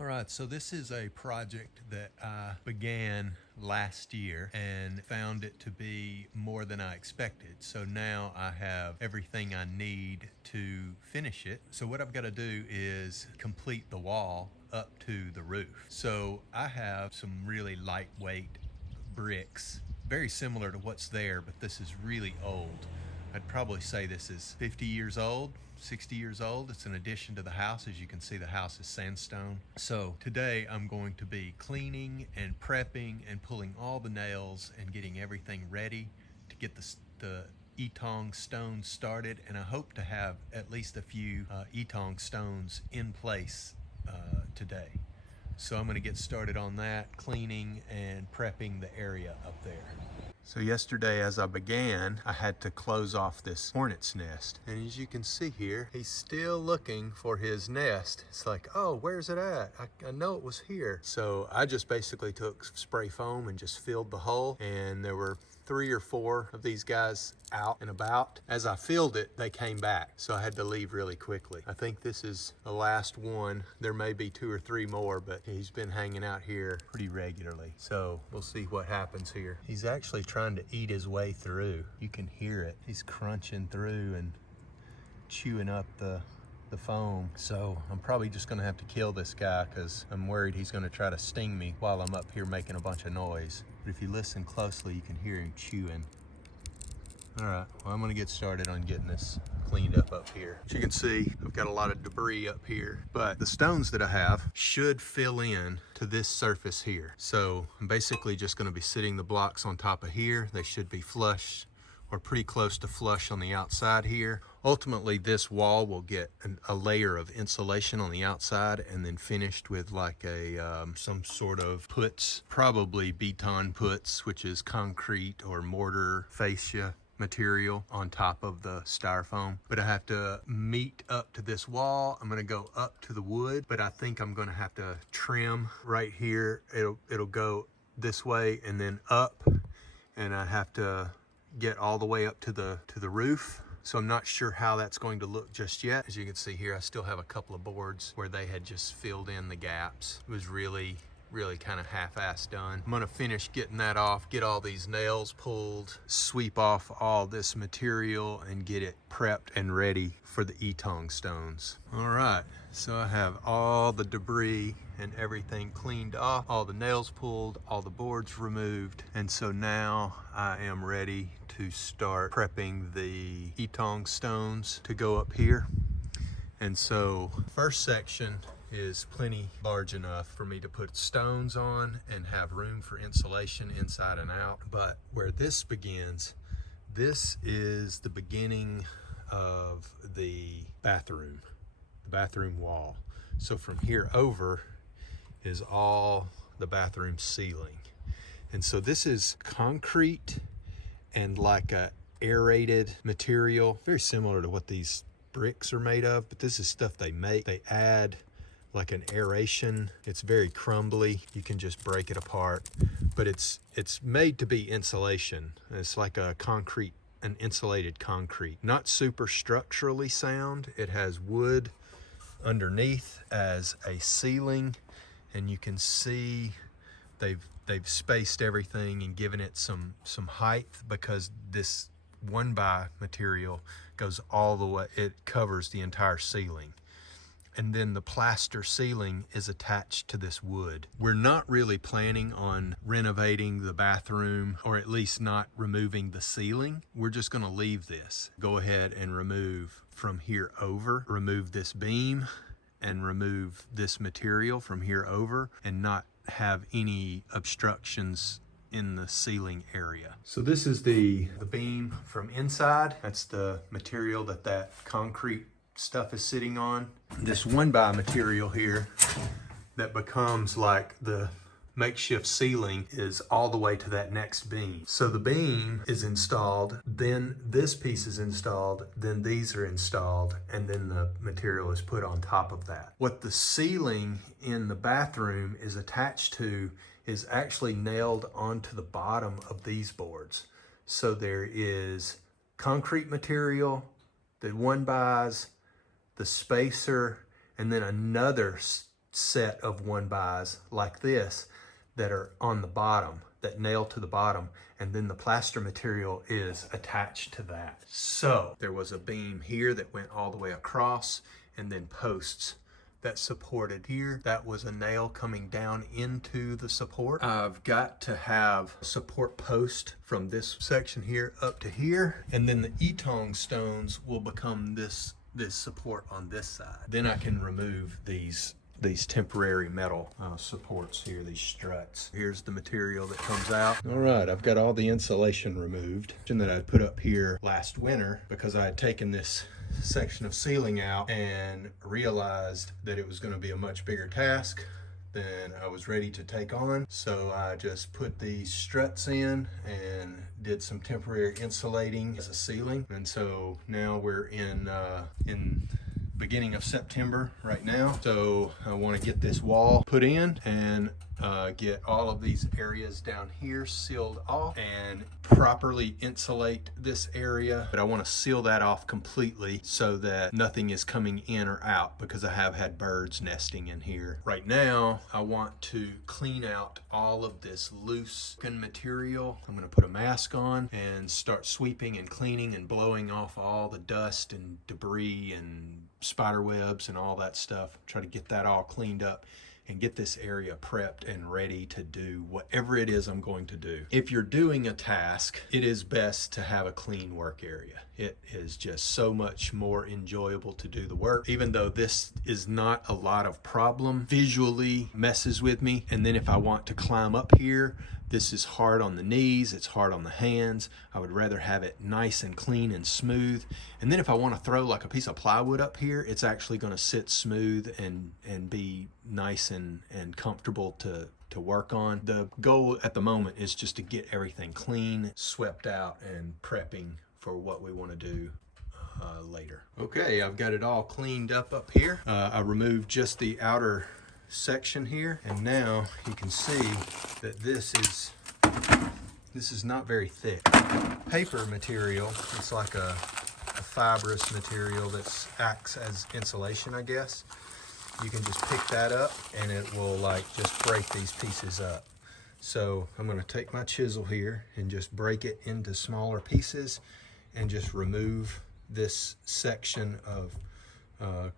All right, so this is a project that I began last year and found it to be more than I expected. So now I have everything I need to finish it. So what I've got to do is complete the wall up to the roof. So I have some really lightweight bricks, very similar to what's there, but this is really old. I'd probably say this is 50 years old, 60 years old. It's an addition to the house. As you can see, the house is sandstone. So today I'm going to be cleaning and prepping and pulling all the nails and getting everything ready to get the Etong stones started. And I hope to have at least a few Etong stones in place today. So I'm going to get started on that, cleaning and prepping the area up there. So yesterday as I began, I had to close off this hornet's nest. And as you can see here, he's still looking for his nest. It's like, oh, where's it at? I know it was here. So I just basically took spray foam and just filled the hole. And there were 3 or 4 of these guys out and about. As I filled it, they came back. So I had to leave really quickly. I think this is the last one. There may be 2 or 3 more, but he's been hanging out here pretty regularly. So we'll see what happens here. He's actually trying to eat his way through. You can hear it. He's crunching through and chewing up the foam. So I'm probably just gonna have to kill this guy because I'm worried he's gonna try to sting me while I'm up here making a bunch of noise. But if you listen closely, you can hear him chewing. All right, well, I'm gonna get started on getting this cleaned up here. As you can see, I've got a lot of debris up here, but the stones that I have should fill in to this surface here. So I'm basically just gonna be sitting the blocks on top of here. They should be flush or pretty close to flush on the outside here. Ultimately, this wall will get a layer of insulation on the outside and then finished with like some sort of puts, probably beton puts, which is concrete or mortar fascia material on top of the styrofoam. But I have to meet up to this wall. I'm gonna go up to the wood, but I think I'm gonna have to trim right here. It'll go this way and then up, and I have to get all the way up to the roof. So I'm not sure how that's going to look just yet. As you can see here, I still have a couple of boards where they had just filled in the gaps. It was really kind of half-assed done. I'm gonna finish getting that off, get all these nails pulled, sweep off all this material and get it prepped and ready for the Etong stones. All right, so I have all the debris and everything cleaned off, all the nails pulled, all the boards removed. And so now I am ready to start prepping the Etong stones to go up here. And so first section is plenty large enough for me to put stones on and have room for insulation inside and out. But where this begins, this is the beginning of the bathroom wall. So from here over is all the bathroom ceiling. And so this is concrete and like a aerated material, very similar to what these bricks are made of, but this is stuff they make. They add like an aeration. It's very crumbly. You can just break it apart, but it's made to be insulation. It's like an insulated concrete. Not super structurally sound. It has wood underneath as a ceiling, and you can see they've spaced everything and given it some height, because this 1x material goes all the way, it covers the entire ceiling. And then the plaster ceiling is attached to this wood. We're not really planning on renovating the bathroom, or at least not removing the ceiling. We're just gonna leave this. Go ahead and remove from here over, remove this beam and remove this material from here over, and not have any obstructions in the ceiling area. So this is the beam from inside. That's the material that concrete stuff is sitting on. This 1x material here that becomes like the makeshift ceiling is all the way to that next beam. So the beam is installed, then this piece is installed, then these are installed, and then the material is put on top of that. What the ceiling in the bathroom is attached to is actually nailed onto the bottom of these boards. So there is concrete material, the 1x's, the spacer, and then another set of 1-bys like this that are on the bottom, that nail to the bottom, and then the plaster material is attached to that. So there was a beam here that went all the way across, and then posts that supported here. That was a nail coming down into the support. I've got to have a support post from this section here up to here, and then the etong stones will become this support on this side. Then I can remove these temporary metal supports here, these struts. Here's the material that comes out. All right, I've got all the insulation removed that I put up here last winter because I had taken this section of ceiling out and realized that it was going to be a much bigger task than I was ready to take on. So I just put these struts in and did some temporary insulating as a ceiling. And so now we're in beginning of September right now. So I want to get this wall put in and get all of these areas down here sealed off and properly insulate this area. But I want to seal that off completely so that nothing is coming in or out, because I have had birds nesting in here. Right now, I want to clean out all of this loose material. I'm going to put a mask on and start sweeping and cleaning and blowing off all the dust and debris and spider webs and all that stuff. Try to get that all cleaned up and get this area prepped and ready to do whatever it is I'm going to do. If you're doing a task, it is best to have a clean work area. It is just so much more enjoyable to do the work. Even though this is not a lot of problem, visually messes with me. And then if I want to climb up here, this is hard on the knees, it's hard on the hands. I would rather have it nice and clean and smooth. And then if I want to throw like a piece of plywood up here, it's actually going to sit smooth and be nice and comfortable to work on. The goal at the moment is just to get everything clean, swept out, and prepping for what we want to do later. Okay, I've got it all cleaned up here. I removed just the outer section here, and now you can see that this is not very thick paper material. It's like a fibrous material that acts as insulation, I guess. You can just pick that up and it will like just break these pieces up. So I'm going to take my chisel here and just break it into smaller pieces and just remove this section of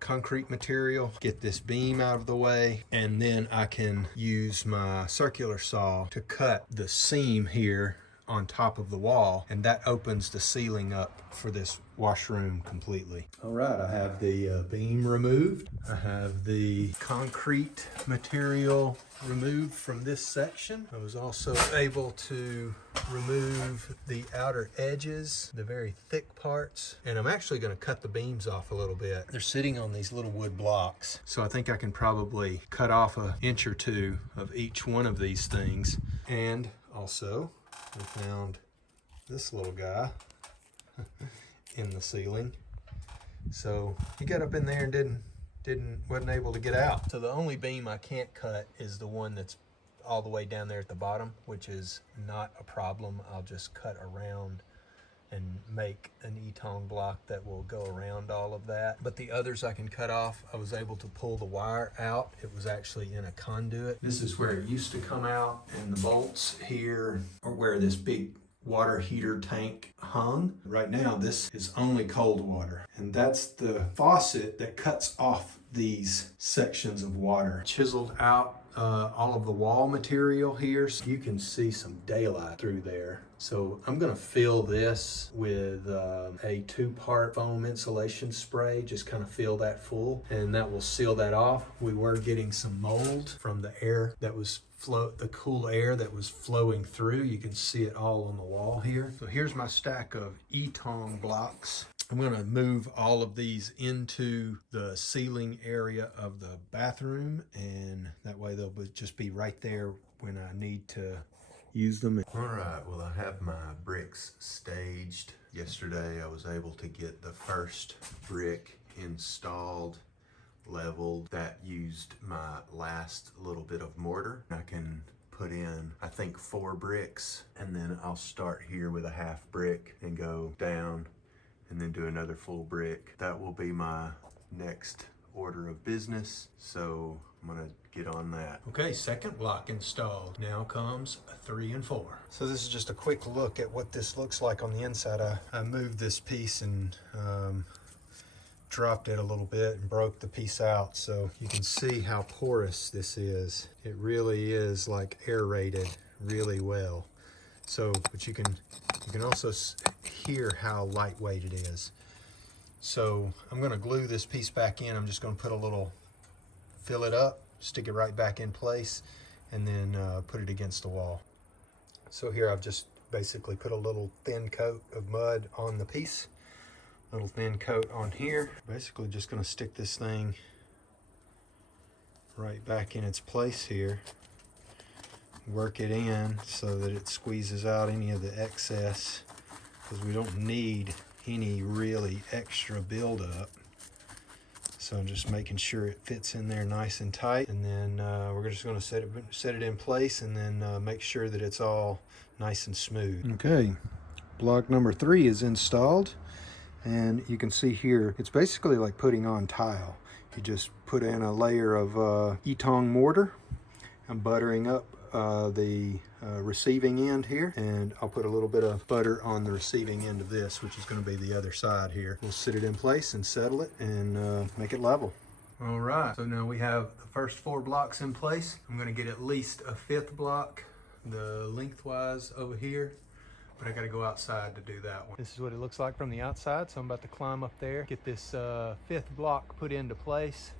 concrete material, get this beam out of the way, and then I can use my circular saw to cut the seam here on top of the wall, and that opens the ceiling up for this washroom completely. All right, I have the beam removed. I have the concrete material removed from this section. I was also able to remove the outer edges, the very thick parts, and I'm actually going to cut the beams off a little bit. They're sitting on these little wood blocks, so I think I can probably cut off an inch or two of each one of these things. And also I found this little guy in the ceiling. So he got up in there and wasn't able to get out. So the only beam I can't cut is the one that's all the way down there at the bottom, which is not a problem. I'll just cut around and make an etong block that will go around all of that. But the others I can cut off. I was able to pull the wire out. It was actually in a conduit. This is where it used to come out, and the bolts here are where this big water heater tank hung. Right now this is only cold water, and that's the faucet that cuts off these sections of water. Chiseled out all of the wall material here, so you can see some daylight through there. So I'm going to fill this with a 2-part foam insulation spray, just kind of fill that full, and that will seal that off. We were getting some mold from the air that was the cool air that was flowing through. You can see it all on the wall here. So here's my stack of etong blocks. I'm going to move all of these into the ceiling area of the bathroom, and that way they'll just be right there when I need to use them. All right, well, I have my bricks staged. Yesterday I was able to get the first brick installed, leveled. That used my last little bit of mortar. I can put in, I think, 4 bricks, and then I'll start here with a half brick and go down and then do another full brick. That will be my next order of business, so I'm gonna get on that. Okay, second block installed. Now comes 3 and 4. So this is just a quick look at what this looks like on the inside. I moved this piece and dropped it a little bit and broke the piece out, so you can see how porous this is. It really is like aerated really well. So, but you can also hear how lightweight it is. So I'm going to glue this piece back in. I'm just going to put a little, fill it up, stick it right back in place, and then put it against the wall. So here I've just basically put a little thin coat of mud on the piece, little thin coat on here. Basically just going to stick this thing right back in its place here, work it in so that it squeezes out any of the excess, because we don't need any really extra buildup. So I'm just making sure it fits in there nice and tight, and then we're just going to set it in place, and then make sure that it's all nice and smooth. Okay, block number 3 is installed, and you can see here it's basically like putting on tile. You just put in a layer of Etong mortar. I'm buttering up the receiving end here, and I'll put a little bit of butter on the receiving end of this, which is going to be the other side here. We'll sit it in place and settle it and make it level. All right, so now we have the first 4 blocks in place. I'm going to get at least a 5th block, the lengthwise over here, but I got to go outside to do that one. This is what it looks like from the outside, so I'm about to climb up there, get this 5th block put into place.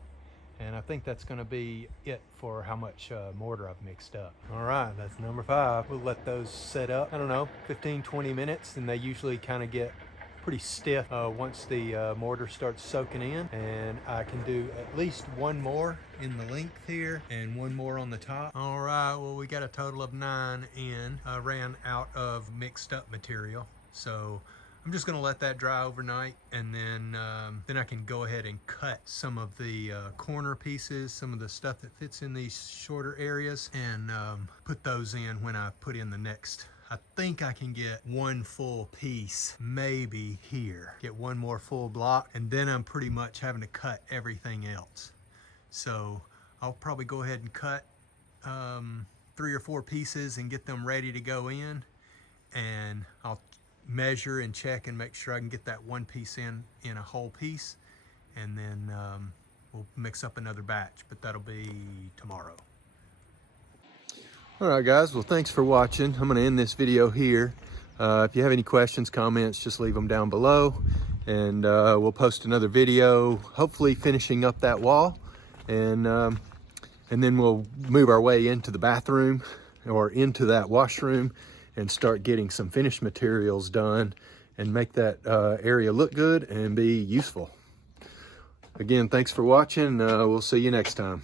And I think that's gonna be it for how much mortar I've mixed up. All right, that's number 5. We'll let those set up, I don't know, 15, 20 minutes, and they usually kind of get pretty stiff once the mortar starts soaking in. And I can do at least 1 more in the length here and 1 more on the top. All right, well, we got a total of 9 in. I ran out of mixed up material, so I'm just gonna let that dry overnight, and then I can go ahead and cut some of the corner pieces, some of the stuff that fits in these shorter areas, and put those in when I put in the next. I think I can get 1 full piece, maybe here. Get 1 more full block, and then I'm pretty much having to cut everything else. So I'll probably go ahead and cut 3 or 4 pieces and get them ready to go in, and I'll measure and check and make sure I can get that 1 piece in a whole piece, and then we'll mix up another batch, but that'll be tomorrow. All right, guys, well, thanks for watching. I'm gonna end this video here. If you have any questions, comments, just leave them down below, and we'll post another video, hopefully finishing up that wall, and then we'll move our way into the bathroom or into that washroom and start getting some finished materials done and make that area look good and be useful. Again, thanks for watching. We'll see you next time.